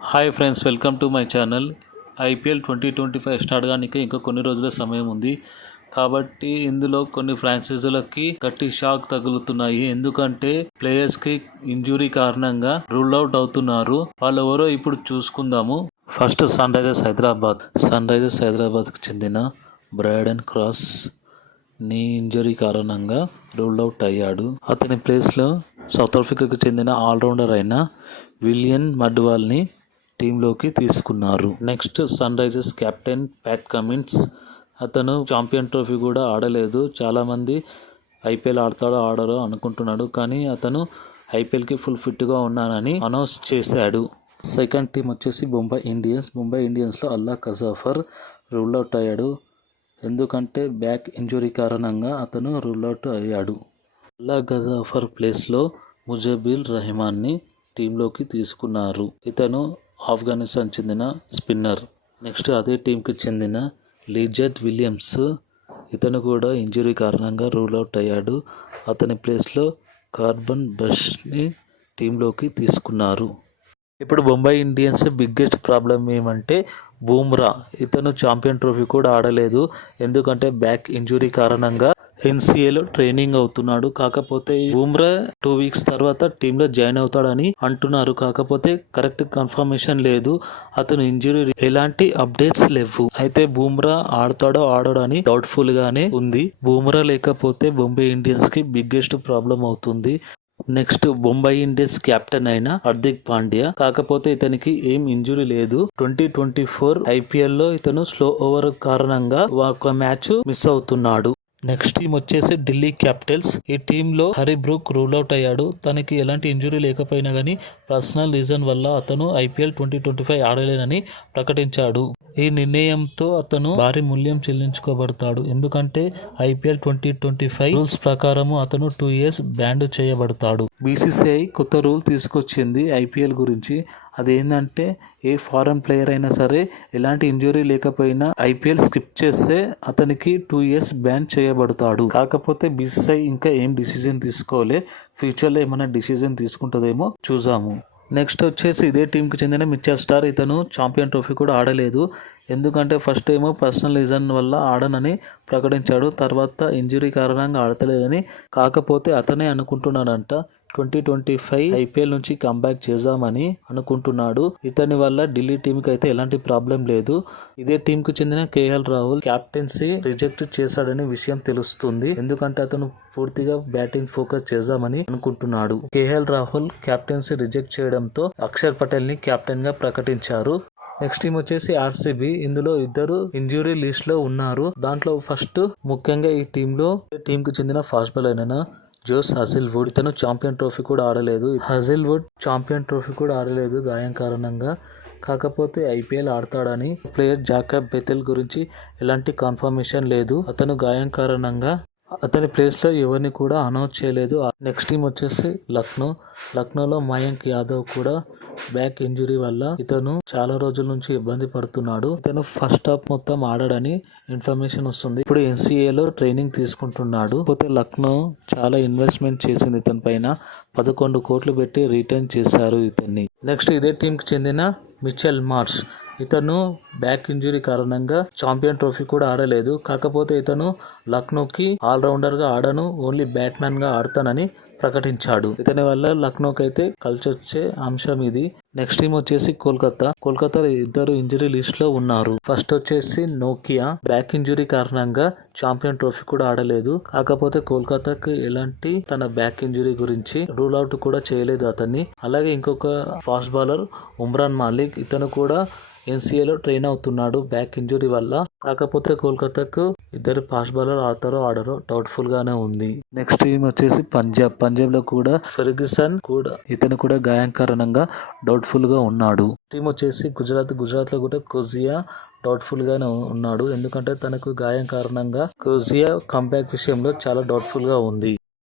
Hi friends, welcome to my channel. IPL 2025 start కానికి ఇంకా కొన్ని రోజుల సమయం ఉంది కాబట్టి ఇందులో కొన్ని ఫ్రాంచైజీలకి గట్టి షాక్ తగులుతున్నాయి. ఎందుకంటే ప్లేయర్స్కి ఇంజురీ కారణంగా రూల్ అవుట్ అవుతున్నారు. వాళ్ళు ఎవరో ఇప్పుడు చూసుకుందాము. ఫస్ట్ సన్ రైజర్స్ హైదరాబాద్కి చెందిన బ్రాడన్ క్రాస్ నీ ఇంజరీ కారణంగా రూల్ అవుట్ అయ్యాడు. అతని ప్లేస్లో సౌత్ ఆఫ్రికాకు చెందిన ఆల్రౌండర్ అయిన విలియన్ మడ్వాల్ని టీంలోకి తీసుకున్నారు. Next Sunrisers captain Pat Cummins. అతను ఛాంపియన్ ట్రోఫీ కూడా ఆడలేదు. చాలామంది ఐపీఎల్ ఆడతాడో ఆడరో అనుకుంటున్నాడు, కానీ అతను ఐపీఎల్కి ఫుల్ ఫిట్గా ఉన్నానని అనౌన్స్ చేశాడు. సెకండ్ టీం వచ్చేసి ముంబై ఇండియన్స్లో అల్లా కజాఫర్ రూల్ అవుట్ అయ్యాడు. ఎందుకంటే బ్యాక్ ఇంజురీ కారణంగా అతను రూల్ అవుట్ అయ్యాడు. అల్లా కజాఫర్ ప్లేస్లో ముజబిల్ రెహమాన్ని టీంలోకి తీసుకున్నారు. ఇతను ఆఫ్ఘనిస్తాన్ చెందిన స్పిన్నర్. నెక్స్ట్ అదే టీంకి చెందిన లీజెట్ విలియమ్స్. ఇతను కూడా ఇంజురీ కారణంగా రూల్ అవుట్ అయ్యాడు. అతని ప్లేస్లో కార్బన్ బష్ని టీంలోకి తీసుకున్నారు. ఇప్పుడు ముంబై ఇండియన్స్ బిగ్గెస్ట్ ప్రాబ్లం ఏమంటే బూమ్రా. ఇతను ఛాంపియన్ ట్రోఫీ కూడా ఆడలేదు. ఎందుకంటే బ్యాక్ ఇంజురీ కారణంగా ఎన్సీఏలో ట్రైనింగ్ అవుతున్నాడు. కాకపోతే బూమ్రా 2 వీక్స్ తర్వాత టీంలో జాయిన్ అవుతాడని అంటున్నారు. కాకపోతే కరెక్ట్ కన్ఫర్మేషన్ లేదు. అతను ఇంజురీ ఎలాంటి అప్డేట్స్ లేవు. అయితే బూమ్రా ఆడతాడో ఆడడో అని డౌట్ఫుల్ గానే ఉంది. బూమ్రా లేకపోతే ముంబై ఇండియన్స్ కి బిగ్గెస్ట్ ప్రాబ్లం అవుతుంది. నెక్స్ట్ ముంబై ఇండియన్స్ కెప్టెన్ అయిన హార్దిక్ పాండ్యా. కాకపోతే ఇతనికి ఏం ఇంజురీ లేదు. 2024 ఐపీఎల్ లో ఇతను స్లో ఓవర్ కారణంగా ఒక మ్యాచ్ మిస్ అవుతున్నాడు. నెక్స్ట్ టీం వచ్చేసి ఢిల్లీ క్యాపిటల్స్. ఈ టీంలో హరి బ్రూక్ రూల్ అవుట్ అయ్యాడు. తనకి ఎలాంటి ఇంజురీ లేకపోయినా కానీ పర్సనల్ రీజన్ వల్ల అతను ఐపీఎల్ 2025 ఆడలేనని ప్రకటించాడు. ఈ నిర్ణయంతో అతను భారీ మూల్యం చెల్లించుకోబడతాడు. ఎందుకంటే ఐపీఎల్ 2025 రూల్స్ ప్రకారము అతను 2 years బ్యాన్ చేయబడతాడు. బీసీసీఐ కొత్త రూల్ తీసుకొచ్చింది ఐపీఎల్ గురించి. అదేంటంటే ఏ ఫారెన్ ప్లేయర్ అయినా సరే ఎలాంటి ఇంజురీ లేకపోయినా ఐపీఎల్ స్కిప్ చేస్తే అతనికి 2 years బ్యాన్ చేయబడతాడు. కాకపోతే బీసీసీఐ ఇంకా ఏం డిసిజన్ తీసుకోలే. ఫ్యూచర్లో ఏమైనా డిసిజన్ తీసుకుంటుందేమో చూసాము. నెక్స్ట్ వచ్చేసి ఇదే టీంకి చెందిన మిచెల్ స్టార్. ఇతను ఛాంపియన్ ట్రోఫీ కూడా ఆడలేదు. ఎందుకంటే ఫస్ట్ ఏమో పర్సనల్ రీజన్ వల్ల ఆడనని ప్రకటించాడు. తర్వాత ఇంజురీ కారణంగా ఆడతలేదని. కాకపోతే అతనే అనుకుంటున్నాడంట 2025 ఐపీఎల్ నుంచి కంబ్యాక్ చేద్దామని అనుకుంటున్నాడు. ఇతని వల్ల ఢిల్లీ టీంకి అయితే ఎలాంటి ప్రాబ్లం లేదు. ఇదే టీంకు చెందిన కేఎల్ రాహుల్ క్యాప్టెన్సీ రిజెక్ట్ చేశాడనే విషయం తెలుస్తుంది. ఎందుకంటే అతను పూర్తిగా బ్యాటింగ్ ఫోకస్ చేద్దామని అనుకుంటున్నాడు. కేఎల్ రాహుల్ క్యాప్టెన్సీ రిజెక్ట్ చేయడంతో అక్షర్ పటేల్ ని కెప్టెన్ గా ప్రకటించారు. నెక్స్ట్ టీం వచ్చేసి ఆర్సీబీ. ఇందులో ఇద్దరు ఇంజురీ లిస్ట్ లో ఉన్నారు. దాంట్లో ఫస్ట్ ముఖ్యంగా ఈ టీంకు చెందిన ఫాస్ట్ బౌలర్ అయిన జోస్ హజిల్వుడ్. ఇతను ఛాంపియన్ ట్రోఫీ కూడా ఆడలేదు. గాయం కారణంగా. కాకపోతే ఐపీఎల్ ఆడతాడని ప్లేయర్ జాకబ్ బెథెల్ గురించి ఎలాంటి కన్ఫర్మేషన్ లేదు. అతను గాయం కారణంగా అతని ప్లేస్లో ఎవరిని కూడా అనౌన్స్ చేయలేదు. నెక్స్ట్ టీం వచ్చేసి లక్నోలో మయాంక్ యాదవ్ కూడా బ్యాక్ ఇంజురీ వల్ల ఇతను చాలా రోజుల నుంచి ఇబ్బంది పడుతున్నాడు. ఇతను ఫస్ట్ హాఫ్ మొత్తం ఆడడని ఇన్ఫర్మేషన్ వస్తుంది. ఇప్పుడు ఎన్సీఏలో ట్రైనింగ్ తీసుకుంటున్నాడు. కాకపోతే లక్నో చాలా ఇన్వెస్ట్మెంట్ చేసింది ఇతని పైన. 11 కోట్లు పెట్టి రిటైన్ చేశారు ఇతన్ని. నెక్స్ట్ ఇదే టీంకి చెందిన మిచెల్ మార్ష్. ఇతను బ్యాక్ ఇంజురీ కారణంగా ఛాంపియన్ ట్రోఫీ కూడా ఆడలేదు. కాకపోతే ఇతను లక్నోకి ఆల్రౌండర్ గా ఆడను, ఓన్లీ బ్యాట్స్మెన్ గా ఆడతానని ప్రకటించాడు. ఇతని వల్ల లక్నోకి అయితే కలిసి వచ్చే అంశం ఇది. నెక్స్ట్ టీం వచ్చేసి కోల్కతా ఇద్దరు ఇంజరీ లిస్ట్ లో ఉన్నారు. ఫస్ట్ వచ్చేసి నోకియా. బ్యాక్ ఇంజురీ కారణంగా ఛాంపియన్ ట్రోఫీ కూడా ఆడలేదు. కాకపోతే కోల్కతాకి ఎలాంటి తన బ్యాక్ ఇంజురీ గురించి రూల్ అవుట్ కూడా చేయలేదు అతన్ని. అలాగే ఇంకొక ఫాస్ట్ బౌలర్ ఉమ్రాన్ మాలిక్. ఇతను కూడా ఎన్సీఏలో ట్రైన్ అవుతున్నాడు బ్యాక్ ఇంజురీ వల్ల. కాకపోతే కోల్కతాకు ఇద్దరు ఫాస్ట్ బౌలర్ ఆడతారో ఆడరో డౌట్ఫుల్ గానే ఉంది. నెక్స్ట్ టీం వచ్చేసి పంజాబ్ లో కూడా ఫెర్గ్యూసన్ కూడా ఇతను కూడా గాయం కారణంగా డౌట్ఫుల్ గా ఉన్నాడు. టీం వచ్చేసి గుజరాత్ లో కూడా కోజియా డౌట్ఫుల్ గానే ఉన్నాడు. ఎందుకంటే తనకు గాయం కారణంగా కోజియా కంబ్యాక్ విషయంలో చాలా డౌట్ఫుల్ గా ఉంది.